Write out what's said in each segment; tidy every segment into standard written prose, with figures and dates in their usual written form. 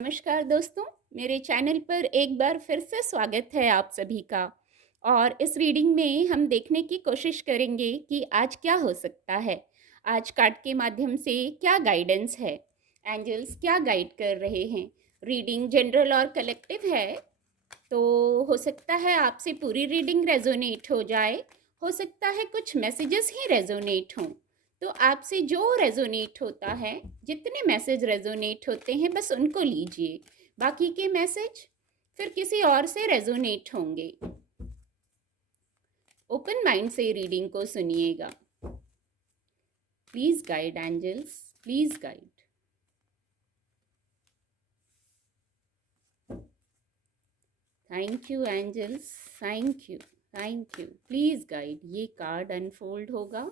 नमस्कार दोस्तों, मेरे चैनल पर एक बार फिर से स्वागत है आप सभी का। और इस रीडिंग में हम देखने की कोशिश करेंगे कि आज क्या हो सकता है। आज कार्ड के माध्यम से क्या गाइडेंस है, एंजल्स क्या गाइड कर रहे हैं। रीडिंग जनरल और कलेक्टिव है, तो हो सकता है आपसे पूरी रीडिंग रेजोनेट हो जाए, हो सकता है कुछ मैसेजेस ही रेजोनेट हों। तो आपसे जो रेजोनेट होता है, जितने मैसेज रेजोनेट होते हैं बस उनको लीजिए, बाकी के मैसेज फिर किसी और से रेजोनेट होंगे। ओपन माइंड से रीडिंग को सुनिएगा। Please guide angels, please guide. Thank you angels, thank you, thank you. Please guide. ये कार्ड अनफोल्ड होगा।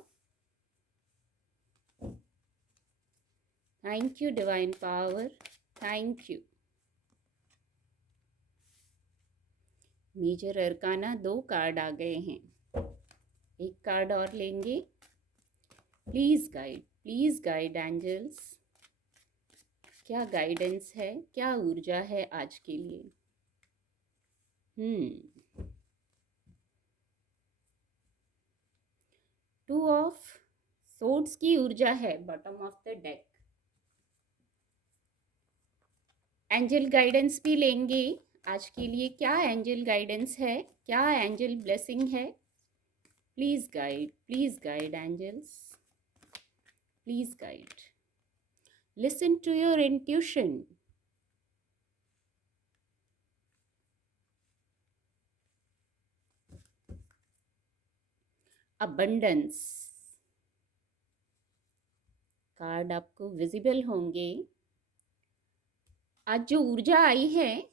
Thank you divine power, thank you. Major arcana 2 card आ गए हैं। एक कार्ड और लेंगे। Please guide angels. क्या गाइडेंस है, क्या ऊर्जा है आज के लिए। 2 ऑफ सोर्ड्स की ऊर्जा है bottom of the deck. Angel guidance भी लेंगे आज के लिए। क्या एंजल गाइडेंस है, क्या एंजल ब्लेसिंग है। Please guide angels, please guide. Listen to your intuition. Abundance card आपको विजिबल होंगे। आज जो ऊर्जा आई है,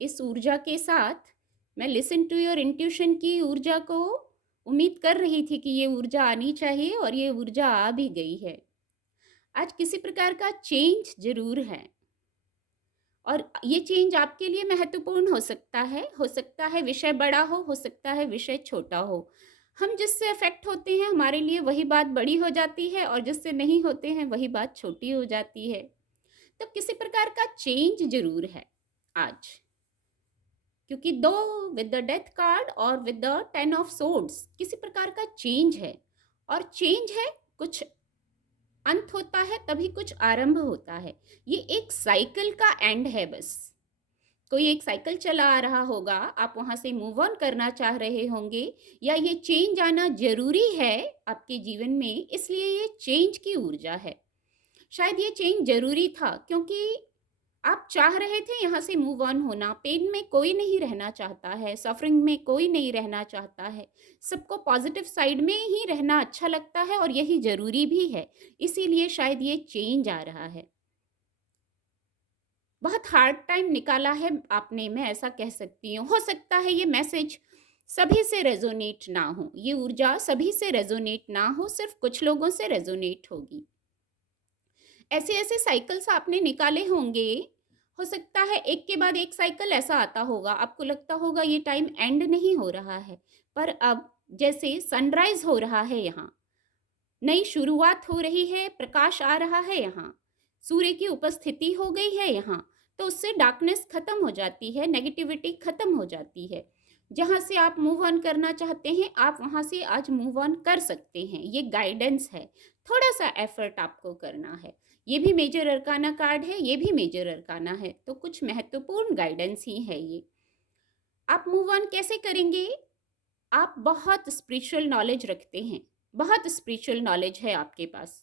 इस ऊर्जा के साथ मैं लिसन टू योर इंट्यूशन की ऊर्जा को उम्मीद कर रही थी कि ये ऊर्जा आनी चाहिए, और ये ऊर्जा आ भी गई है। आज किसी प्रकार का चेंज जरूर है, और ये चेंज आपके लिए महत्वपूर्ण हो सकता है विषय बड़ा हो सकता है विषय छोटा हो। हम जिससे अफेक्ट होते हैं हमारे लिए वही बात बड़ी हो जाती है, और जिससे नहीं होते हैं वही बात छोटी हो जाती है। तो किसी प्रकार का चेंज जरूर है आज, क्योंकि 2 विद द डेथ कार्ड और विद द 10 ऑफ सोर्ड्स किसी प्रकार का चेंज है। और चेंज है, कुछ अंत होता है तभी कुछ आरंभ होता है। ये एक साइकिल का एंड है। बस कोई एक साइकिल चला आ रहा होगा, आप वहां से मूव ऑन करना चाह रहे होंगे, या ये चेंज आना जरूरी है आपके जीवन में, इसलिए ये चेंज की ऊर्जा है। शायद ये चेंज जरूरी था, क्योंकि आप चाह रहे थे यहाँ से मूव ऑन होना। पेन में कोई नहीं रहना चाहता है, सफरिंग में कोई नहीं रहना चाहता है। सबको पॉजिटिव साइड में ही रहना अच्छा लगता है, और यही जरूरी भी है। इसीलिए शायद ये चेंज आ रहा है। बहुत हार्ड टाइम निकाला है आपने, मैं ऐसा कह सकती हूँ। हो सकता है ये मैसेज सभी से रेजोनेट ना हो, ये ऊर्जा सभी से रेजोनेट ना हो, सिर्फ कुछ लोगों से रेजोनेट होगी। ऐसे ऐसे साइकिल्स आपने निकाले होंगे। हो सकता है एक के बाद एक साइकिल ऐसा आता होगा, आपको लगता होगा ये टाइम एंड नहीं हो रहा है, पर अब जैसे सनराइज हो रहा है, यहाँ नई शुरुआत हो रही है, प्रकाश आ रहा है, यहाँ सूर्य की उपस्थिति हो गई है यहाँ, तो उससे डार्कनेस खत्म हो जाती है, नेगेटिविटी खत्म हो जाती है। जहाँ से आप मूव ऑन करना चाहते हैं, आप वहाँ से आज मूव ऑन कर सकते हैं। ये गाइडेंस है, थोड़ा सा एफर्ट आपको करना है। ये भी मेजर अरकाना कार्ड है, ये भी मेजर अरकाना है, तो कुछ महत्वपूर्ण गाइडेंस ही है ये। आप मूव ऑन कैसे करेंगे? आप बहुत स्पिरिचुअल नॉलेज रखते हैं, बहुत स्पिरिचुअल नॉलेज है आपके पास।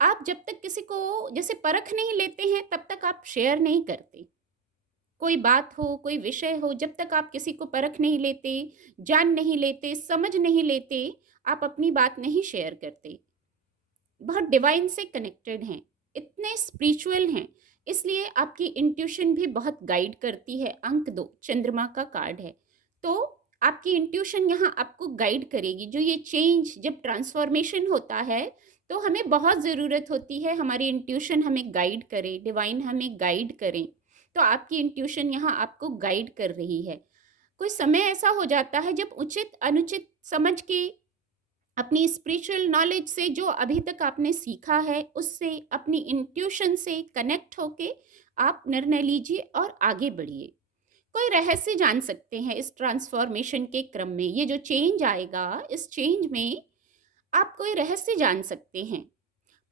आप जब तक किसी को जैसे परख नहीं लेते हैं, तब तक आप शेयर नहीं करते। कोई बात हो, कोई विषय हो, जब तक आप किसी को परख नहीं लेते, जान नहीं लेते, समझ नहीं लेते, आप अपनी बात नहीं शेयर करते। बहुत डिवाइन से कनेक्टेड हैं, इतने स्पिरिचुअल हैं, इसलिए आपकी इंट्यूशन भी बहुत गाइड करती है। अंक 2 चंद्रमा का कार्ड है, तो आपकी इंट्यूशन यहाँ आपको गाइड करेगी। जो ये चेंज, जब ट्रांसफॉर्मेशन होता है, तो हमें बहुत ज़रूरत होती है हमारी इंट्यूशन हमें गाइड करे, डिवाइन हमें गाइड करें। तो आपकी इंट्यूशन यहाँ आपको गाइड कर रही है। कोई समय ऐसा हो जाता है जब उचित अनुचित समझ के, अपनी स्पिरिचुअल नॉलेज से, जो अभी तक आपने सीखा है उससे, अपनी इंट्यूशन से कनेक्ट होके आप निर्णय लीजिए और आगे बढ़िए। कोई रहस्य जान सकते हैं इस ट्रांसफॉर्मेशन के क्रम में, ये जो चेंज आएगा, इस चेंज में आप कोई रहस्य जान सकते हैं।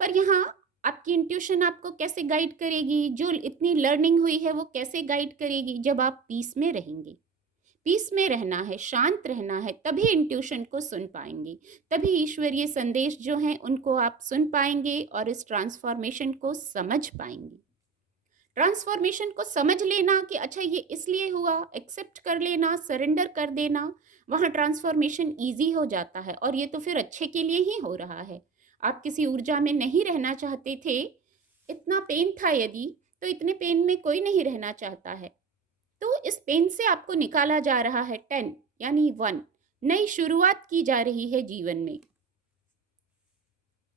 पर यहाँ आपकी इंट्यूशन आपको कैसे गाइड करेगी, जो इतनी लर्निंग हुई है वो कैसे गाइड करेगी, जब आप पीस में रहेंगे। पीस में रहना है, शांत रहना है, तभी इंट्यूशन को सुन पाएंगे, तभी ईश्वरीय संदेश जो हैं उनको आप सुन पाएंगे और इस ट्रांसफॉर्मेशन को समझ पाएंगे। ट्रांसफॉर्मेशन को समझ लेना कि अच्छा ये इसलिए हुआ, एक्सेप्ट कर लेना, सरेंडर कर देना, वहाँ ट्रांसफॉर्मेशन ईज़ी हो जाता है और ये तो फिर अच्छे के लिए ही हो रहा है। आप किसी ऊर्जा में नहीं रहना चाहते थे, इतना पेन था यदि, तो इतने पेन में कोई नहीं रहना चाहता है। तो इस पेन से आपको निकाला जा रहा है 10 यानी 1, नई शुरुआत की जा रही है जीवन में।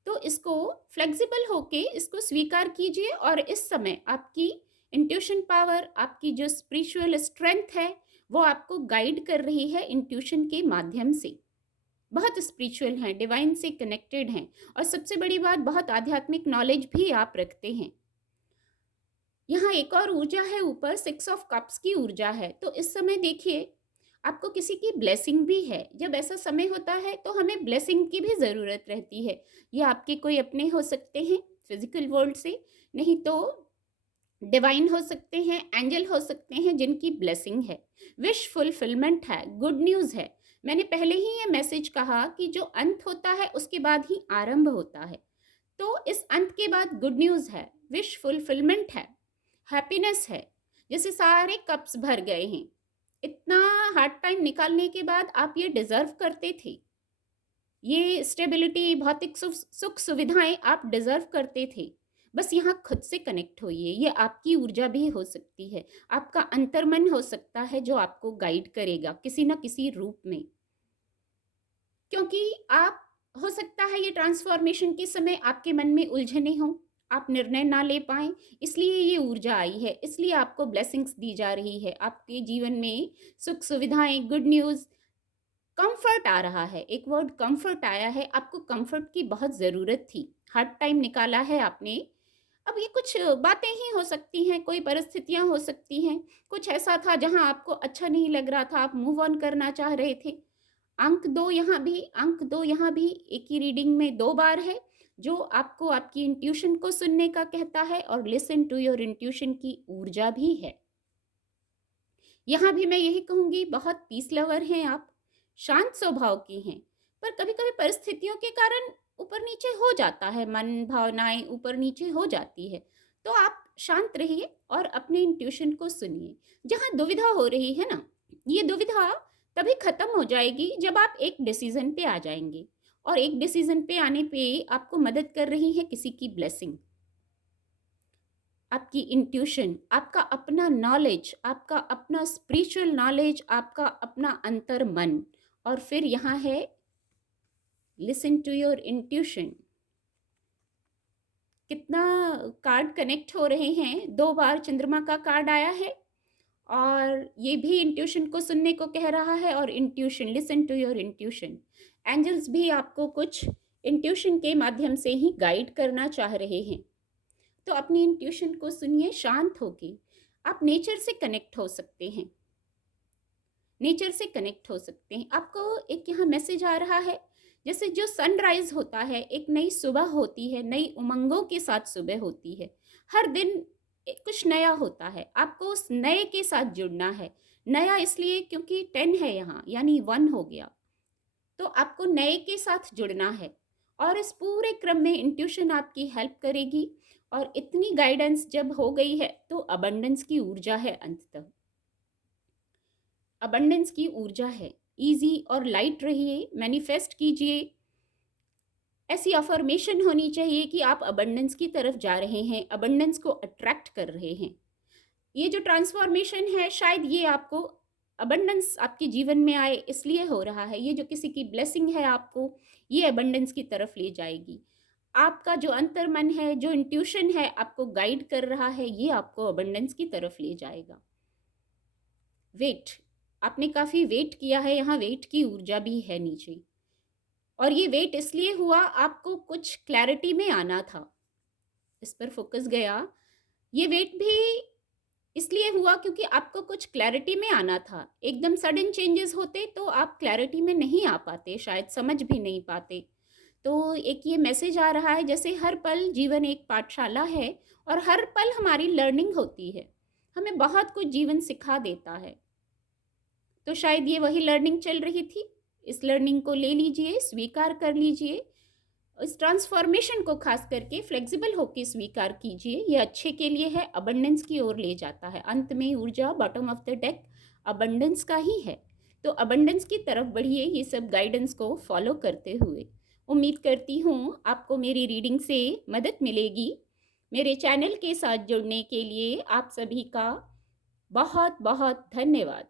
तो इसको फ्लेक्सिबल होके इसको स्वीकार कीजिए और इस समय आपकी इंट्यूशन पावर, आपकी जो स्पिरिचुअल स्ट्रेंथ है, वो आपको गाइड कर रही है इंट्यूशन के माध्यम से। बहुत स्पिरिचुअल हैं, डिवाइन से कनेक्टेड हैं और सबसे बड़ी बात, बहुत आध्यात्मिक नॉलेज भी आप रखते हैं। यहाँ एक और ऊर्जा है ऊपर, 6 ऑफ कप्स की ऊर्जा है। तो इस समय देखिए, आपको किसी की ब्लेसिंग भी है। जब ऐसा समय होता है तो हमें ब्लेसिंग की भी ज़रूरत रहती है। ये आपके कोई अपने हो सकते हैं फिजिकल वर्ल्ड से, नहीं तो डिवाइन हो सकते हैं, एंजल हो सकते हैं जिनकी ब्लेसिंग है, विश फुलफिलमेंट है, गुड न्यूज़ है। मैंने पहले ही ये मैसेज कहा कि जो अंत होता है उसके बाद ही आरंभ होता है। तो इस अंत के बाद गुड न्यूज़ है, विश फुलफिलमेंट है, हैप्पीनेस है। जैसे सारे कप्स भर गए हैं, इतना हार्ड टाइम निकालने के बाद आप ये डिजर्व करते थे, ये स्टेबिलिटी, भौतिक सुख सुविधाएं आप डिजर्व करते थे। बस यहाँ खुद से कनेक्ट होइए। ये आपकी ऊर्जा भी हो सकती है, आपका अंतर्मन हो सकता है जो आपको गाइड करेगा किसी ना किसी रूप में। क्योंकि आप, हो सकता है ये ट्रांसफॉर्मेशन के समय आपके मन में उलझने हों, आप निर्णय ना ले पाएँ, इसलिए ये ऊर्जा आई है, इसलिए आपको ब्लेसिंग्स दी जा रही है। आपके जीवन में सुख सुविधाएँ, गुड न्यूज़, कम्फर्ट आ रहा है। एक वर्ड कम्फर्ट आया है, आपको कम्फर्ट की बहुत ज़रूरत थी। हार्ड टाइम निकाला है आपने। अब ये कुछ बातें ही हो सकती हैं, कोई परिस्थितियाँ हो सकती हैं, कुछ ऐसा था जहाँ आपको अच्छा नहीं लग रहा था, आप मूव ऑन करना चाह रहे थे। अंक 2 यहाँ भी, अंक 2 यहाँ भी, एक ही रीडिंग में 2 बार है, जो आपको आपकी इंट्यूशन को सुनने का कहता है और लिसन टू योर इंट्यूशन की ऊर्जा भी है। यहाँ भी मैं यही कहूँगी, बहुत पीस लवर हैं आप, शांत स्वभाव के हैं, पर कभी-कभी परिस्थितियों के कारण ऊपर-नीचे हो जाता है, मन, भावनाएँ ऊपर-नीचे हो जाती है। तो आप शांत रहिए और अपने इंट्यूशन को सुनिए। जहाँ दुविधा हो रही है ना, ये दुविधा तभी खत्म हो जाएगी जब आप एक डिसीज़न पे आ जाएँगे और एक डिसीज़न पे आने पे आपको मदद कर रही है किसी की ब्लेसिंग। आपकी इंट्यूशन, आपका अपना नॉलेज, आपका अपना स्पिरिचुअल नॉलेज, आपका अपना अंतर्मन। और फिर यहाँ है लिसन टू योर इंट्यूशन। कितना कार्ड कनेक्ट हो रहे हैं, 2 बार चंद्रमा का कार्ड आया है और ये भी इंट्यूशन को सुनने को कह रहा है और intuition, listen to your intuition. Angels भी आपको कुछ इंट्यूशन के माध्यम से ही गाइड करना चाह रहे हैं। तो अपनी इंट्यूशन को सुनिए शांत होके। आप नेचर से कनेक्ट हो सकते हैं, नेचर से कनेक्ट हो सकते हैं। आपको एक यहाँ मैसेज आ रहा है, जैसे जो सनराइज होता है, एक नई सुबह होती है, नई उमंगों के साथ सुबह होती है। हर दिन कुछ नया होता है, आपको उस नए के साथ जुड़ना है। नया इसलिए क्योंकि 10 है यहाँ, यानी 1 हो गया। तो आपको नए के साथ जुड़ना है और इस पूरे क्रम में इंट्यूशन आपकी हेल्प करेगी। और इतनी गाइडेंस जब हो गई है तो अबंडेंस की ऊर्जा है, अंततः अबंडेंस की ऊर्जा है। इजी और लाइट रहिए, मैनिफेस्ट कीजिए। ऐसी अफर्मेशन होनी चाहिए कि आप अबंडेंस की तरफ जा रहे हैं, अबंडेंस को अट्रैक्ट कर रहे हैं। ये जो ट्रांसफॉर्मेशन है, शायद ये आपको अबंडेंस आपके जीवन में आए इसलिए हो रहा है। ये जो किसी की ब्लेसिंग है आपको, ये अबंडेंस की तरफ ले जाएगी। आपका जो अंतर्मन है, जो इंट्यूशन है, आपको गाइड कर रहा है, ये आपको अबंडेंस की तरफ ले जाएगा। वेट, आपने काफ़ी वेट किया है, यहाँ वेट की ऊर्जा भी है नीचे। और ये वेट इसलिए हुआ, आपको कुछ क्लैरिटी में आना था, इस पर फोकस गया। ये वेट भी इसलिए हुआ क्योंकि आपको कुछ क्लैरिटी में आना था। एकदम सडन चेंजेस होते तो आप क्लैरिटी में नहीं आ पाते, शायद समझ भी नहीं पाते। तो एक ये मैसेज आ रहा है जैसे हर पल जीवन एक पाठशाला है और हर पल हमारी लर्निंग होती है। हमें बहुत कुछ जीवन सिखा देता है। तो शायद ये वही लर्निंग चल रही थी। इस लर्निंग को ले लीजिए, स्वीकार कर लीजिए। इस ट्रांसफॉर्मेशन को खास करके फ्लेक्सिबल होकर स्वीकार कीजिए। ये अच्छे के लिए है, अबंडेंस की ओर ले जाता है। अंत में ऊर्जा bottom of the deck abundance का ही है। तो अबंडेंस की तरफ बढ़िए ये सब गाइडेंस को फॉलो करते हुए। उम्मीद करती हूँ आपको मेरी रीडिंग से मदद मिलेगी। मेरे चैनल के साथ जुड़ने के लिए आप सभी का बहुत बहुत धन्यवाद।